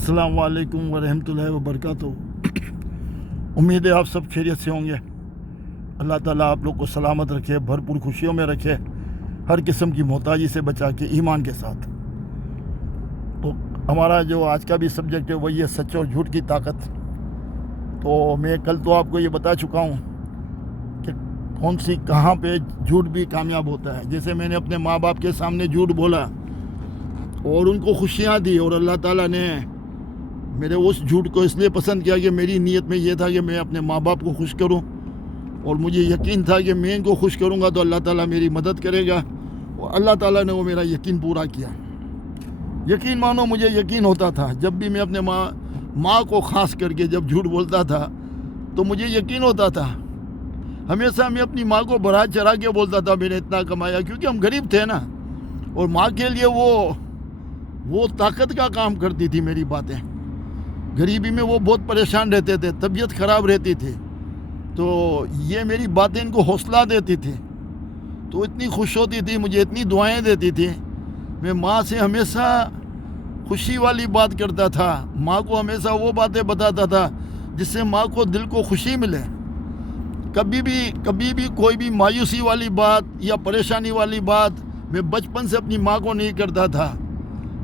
अस्सलाम वालेकुम वरहमतुल्लाहि वबरकातुहू। उम्मीद है आप सब खैरियत से होंगे। अल्लाह ताला आप लोग को सलामत रखे, भरपूर खुशियों में रखे, हर किस्म की मोहताजी से बचा के ईमान के साथ। तो हमारा जो आज का भी सब्जेक्ट है वही है सच और झूठ की ताकत। तो मैं कल तो आपको ये बता चुका हूँ कि कौन सी कहाँ पे झूठ भी कामयाब होता है। जैसे मैंने अपने माँ बाप के सामने झूठ बोला और उनको खुशियाँ दी, और अल्लाह ताला ने मेरे उस झूठ को इसलिए पसंद किया कि मेरी नीयत में ये था कि मैं अपने माँ बाप को खुश करूं, और मुझे यकीन था कि मैं इनको खुश करूंगा तो अल्लाह ताला मेरी मदद करेगा, और अल्लाह ताला ने वो मेरा यकीन पूरा किया। यकीन मानो मुझे यकीन होता था, जब भी मैं अपने माँ को ख़ास करके जब झूठ बोलता था तो मुझे यकीन होता था। हमेशा मैं अपनी माँ को बढ़ा चढ़ा के बोलता था मैंने इतना कमाया, क्योंकि हम गरीब थे ना, और माँ के लिए वो ताकत का काम करती थी मेरी बातें। गरीबी में वो बहुत परेशान रहते थे, तबीयत ख़राब रहती थी, तो ये मेरी बातें इनको हौसला देती थी, तो इतनी खुश होती थी, मुझे इतनी दुआएं देती थी। मैं माँ से हमेशा खुशी वाली बात करता था, माँ को हमेशा वो बातें बताता था जिससे माँ को दिल को खुशी मिले। कभी भी कोई भी मायूसी वाली बात या परेशानी वाली बात मैं बचपन से अपनी माँ को नहीं करता था।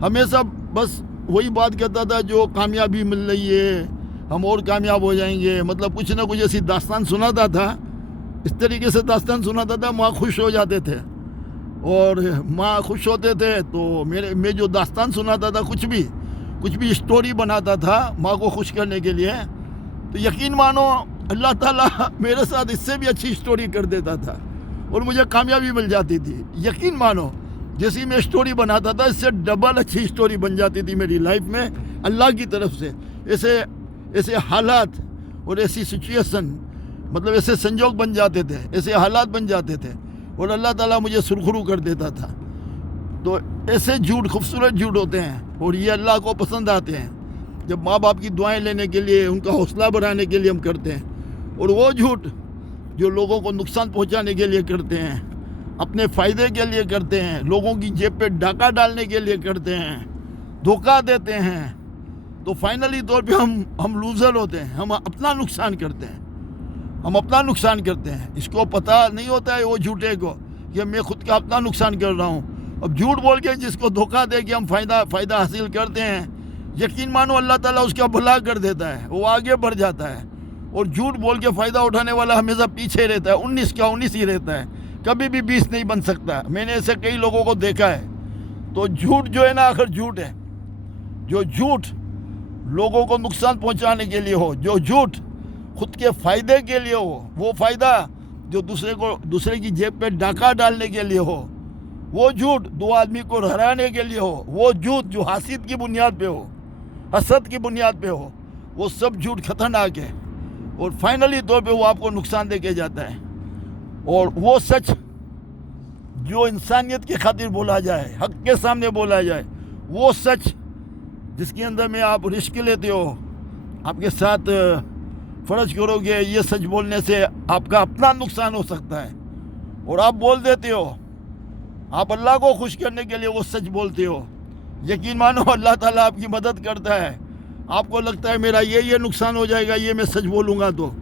हमेशा बस वही बात कहता था जो कामयाबी मिल रही है, हम और कामयाब हो जाएंगे, मतलब कुछ ना कुछ ऐसी दास्तान सुनाता था। इस तरीके से दास्तान सुनाता था, माँ खुश हो जाते थे, और माँ खुश होते थे तो मैं जो दास्तान सुनाता था, कुछ भी स्टोरी बनाता था माँ को खुश करने के लिए, तो यकीन मानो अल्लाह ताला मेरे साथ इससे भी अच्छी स्टोरी कर देता था और मुझे कामयाबी मिल जाती थी। यकीन मानो जैसी मैं स्टोरी बनाता था इससे डबल अच्छी स्टोरी बन जाती थी मेरी लाइफ में अल्लाह की तरफ से। ऐसे हालात और ऐसी सिचुएशन, मतलब ऐसे संजोग बन जाते थे, ऐसे हालात बन जाते थे, और अल्लाह ताला मुझे सुरखरू कर देता था। तो ऐसे झूठ खूबसूरत झूठ होते हैं, और ये अल्लाह को पसंद आते हैं। जब माँ बाप की दुआएं लेने के लिए, उनका हौसला बढ़ाने के लिए हम करते हैं, और वो झूठ जो लोगों को नुकसान पहुँचाने के लिए करते हैं, अपने फ़ायदे के लिए करते हैं, लोगों की जेब पे डाका डालने के लिए करते हैं, धोखा देते हैं, तो फाइनली तौर पे हम लूज़र होते हैं। हम अपना नुकसान करते हैं, इसको पता नहीं होता है वो झूठे को कि मैं खुद का अपना नुकसान कर रहा हूँ। अब झूठ बोल के जिसको धोखा दे के हम फ़ायदा हासिल करते हैं, यकीन मानो अल्लाह ताला उसका भला कर देता है, वो आगे बढ़ जाता है। और झूठ बोल के फ़ायदा उठाने वाला हमेशा पीछे रहता है, 19 का 19 ही रहता है, कभी भी 20 नहीं बन सकता। मैंने ऐसे कई लोगों को देखा है। तो झूठ जो है ना, आखिर झूठ है। जो झूठ लोगों को नुकसान पहुंचाने के लिए हो, जो झूठ खुद के फ़ायदे के लिए हो, वो फ़ायदा जो दूसरे की जेब पे डाका डालने के लिए हो, वो झूठ दो आदमी को हराने के लिए हो, वो झूठ जो हासिद की बुनियाद पे हो, हसद की बुनियाद पे हो, वो सब झूठ खतरनाक है, और फाइनली तौर पे वो आपको नुकसान दे के जाता है। और वो सच जो इंसानियत की खातिर बोला जाए, हक के सामने बोला जाए, वो सच जिसके अंदर में आप रिस्क लेते हो, आपके साथ फ़र्ज करोगे ये सच बोलने से आपका अपना नुकसान हो सकता है, और आप बोल देते हो, आप अल्लाह को खुश करने के लिए वो सच बोलते हो। यकीन मानो अल्लाह ताला आपकी मदद करता है। आपको लगता है मेरा ये नुकसान हो जाएगा ये मैं सच बोलूँगा तो,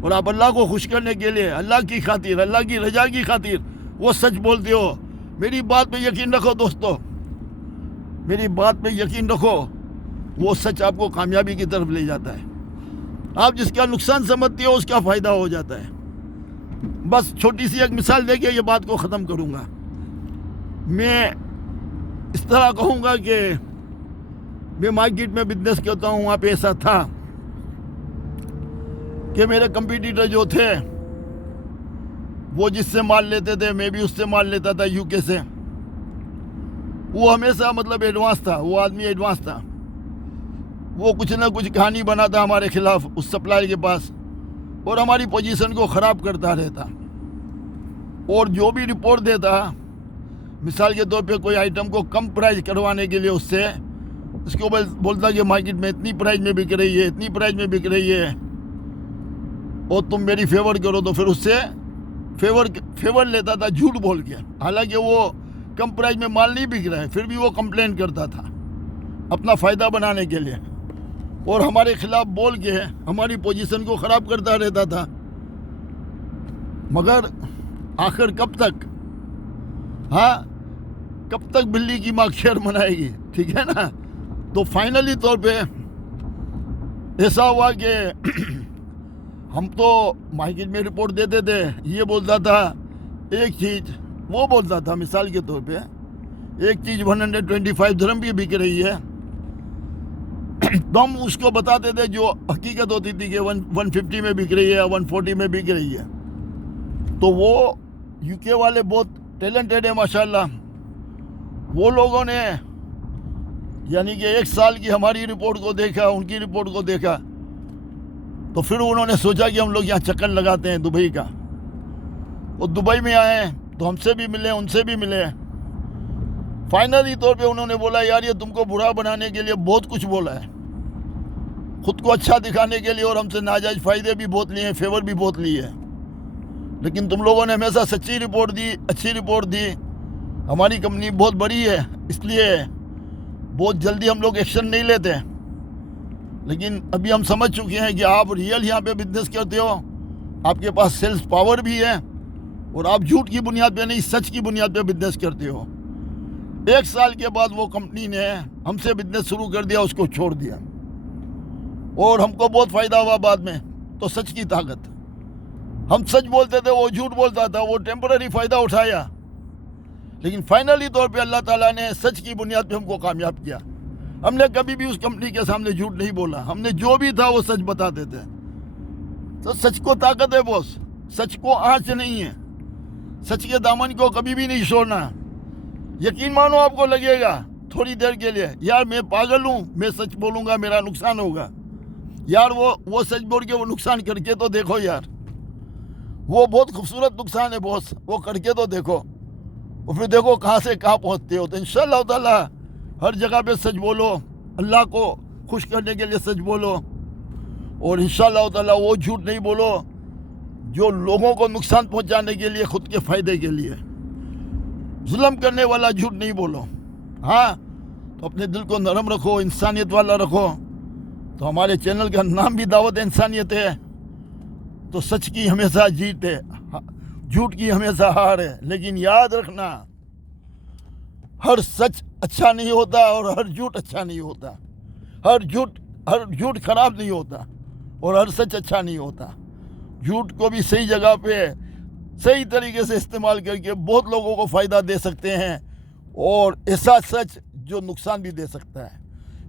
और आप अल्लाह को खुश करने के लिए, अल्लाह की खातिर, अल्लाह की रजा की खातिर वो सच बोलते हो। मेरी बात पे यकीन रखो दोस्तों, मेरी बात पे यकीन रखो, वो सच आपको कामयाबी की तरफ ले जाता है। आप जिसका नुकसान समझते हो उसका फ़ायदा हो जाता है। बस छोटी सी एक मिसाल देके ये बात को ख़त्म करूँगा। मैं इस तरह कहूँगा कि मैं मार्केट में बिजनेस करता हूँ, वहाँ पे ऐसा था कि मेरे कंपटीटर जो थे वो जिससे माल लेते थे मैं भी उससे माल लेता था, यूके से। वो हमेशा मतलब एडवांस था, वो आदमी एडवांस था। वो कुछ ना कुछ कहानी बनाता हमारे खिलाफ उस सप्लायर के पास, और हमारी पोजीशन को ख़राब करता रहता। और जो भी रिपोर्ट देता, मिसाल के तौर पे कोई आइटम को कम प्राइस करवाने के लिए उससे, उसको बोलता कि मार्केट में इतनी प्राइस में बिक रही है, इतनी प्राइस में बिक रही है, और तुम मेरी फेवर करो, तो फिर उससे फेवर लेता था झूठ बोल के। हालांकि वो कम प्राइस में माल नहीं बिक रहा है, फिर भी वो कंप्लेन करता था अपना फ़ायदा बनाने के लिए। اور ہمارے خلاف بول کے ہماری پوزیشن کو خراب کرتا رہتا تھا. مگر آخر کب تک؟ ہاں کب تک بلی کی ماں خیر منائے گی؟ ٹھیک ہے نا. تو فائنلی طور پہ ایسا ہوا کہ ہم تو مارکیٹ میں رپورٹ دیتے تھے, یہ بولتا تھا ایک چیز, وہ بولتا تھا مثال کے طور پہ ایک چیز 125 درہم بھی بک رہی ہے, تو ہم اس کو بتاتے تھے جو حقیقت ہوتی تھی کہ 150 میں بک رہی ہے, 140 میں بک رہی ہے. تو وہ یو کے والے بہت ٹیلنٹڈ ہیں ماشاءاللہ. وہ لوگوں نے یعنی کہ 1 سال کی ہماری رپورٹ کو دیکھا, ان کی رپورٹ کو دیکھا, تو پھر انہوں نے سوچا کہ ہم لوگ یہاں چکر لگاتے ہیں دبئی کا. وہ دبئی میں آئے تو ہم سے بھی ملے, ان سے بھی ملے. فائنلی طور پہ انہوں نے بولا یار یہ تم کو برا بنانے کے لیے بہت کچھ بولا ہے, خود کو اچھا دکھانے کے لیے, اور ہم سے ناجائز فائدے بھی بہت لیے ہیں, فیور بھی بہت لیے ہیں. لیکن تم لوگوں نے ہمیشہ سچی رپورٹ دی, اچھی رپورٹ دی. ہماری کمپنی بہت بڑی ہے, اس لیے بہت جلدی ہم لوگ ایکشن نہیں لیتے. لیکن ابھی ہم سمجھ چکے ہیں کہ آپ ریئل یہاں پہ بزنس کرتے ہو, آپ کے پاس سیلز پاور بھی ہے, اور آپ جھوٹ کی بنیاد پہ نہیں سچ کی بنیاد پہ بزنس کرتے ہو. 1 سال کے بعد وہ کمپنی نے ہم سے بزنس شروع کر دیا, اس کو چھوڑ دیا, اور ہم کو بہت فائدہ ہوا بعد میں. تو سچ کی طاقت, ہم سچ بولتے تھے, وہ جھوٹ بولتا تھا, وہ ٹیمپرری فائدہ اٹھایا. لیکن فائنلی طور پہ اللہ تعالیٰ نے سچ کی بنیاد پہ ہم کو کامیاب کیا. ہم نے کبھی بھی اس کمپنی کے سامنے جھوٹ نہیں بولا, ہم نے جو بھی تھا وہ سچ بتاتے تھے. تو سچ کو طاقت ہے بوس, سچ کو آنچ نہیں ہے, سچ کے دامن کو کبھی بھی نہیں چھوڑنا. یقین مانو آپ کو لگے گا تھوڑی دیر کے لیے یار میں پاگل ہوں, میں سچ بولوں گا میرا نقصان ہوگا. یار وہ سچ بول کے وہ نقصان کر کے تو دیکھو یار, وہ بہت خوبصورت نقصان ہے بوس, وہ کر کے تو دیکھو, اور پھر دیکھو کہاں سے کہاں پہنچتے ہو. تو انشاءاللہ تعالیٰ ہر جگہ پہ سچ بولو, اللہ کو خوش کرنے کے لیے سچ بولو, اور انشاءاللہ تعالیٰ وہ جھوٹ نہیں بولو جو لوگوں کو نقصان پہنچانے کے لیے, خود کے فائدے کے لیے. ظلم کرنے والا جھوٹ نہیں بولو. ہاں تو اپنے دل کو نرم رکھو, انسانیت والا رکھو. تو ہمارے چینل کا نام بھی دعوت انسانیت ہے. تو سچ کی ہمیشہ جیت ہے, جھوٹ کی ہمیشہ ہار ہے. لیکن یاد رکھنا ہر سچ اچھا نہیں ہوتا اور ہر جھوٹ اچھا نہیں ہوتا. ہر جھوٹ خراب نہیں ہوتا اور ہر سچ اچھا نہیں ہوتا. جھوٹ کو بھی صحیح جگہ پہ صحیح طریقے سے استعمال کر کے بہت لوگوں کو فائدہ دے سکتے ہیں, اور ایسا سچ جو نقصان بھی دے سکتا ہے.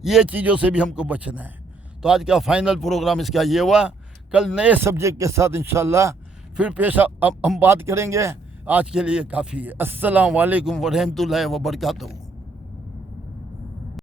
یہ چیزوں سے بھی ہم کو بچنا ہے. تو آج کا فائنل پروگرام اس کا یہ ہوا. کل نئے سبجیکٹ کے ساتھ انشاءاللہ پھر پیش ہم بات کریں گے. آج کے لیے کافی ہے. السلام علیکم ورحمۃ اللہ وبرکاتہ.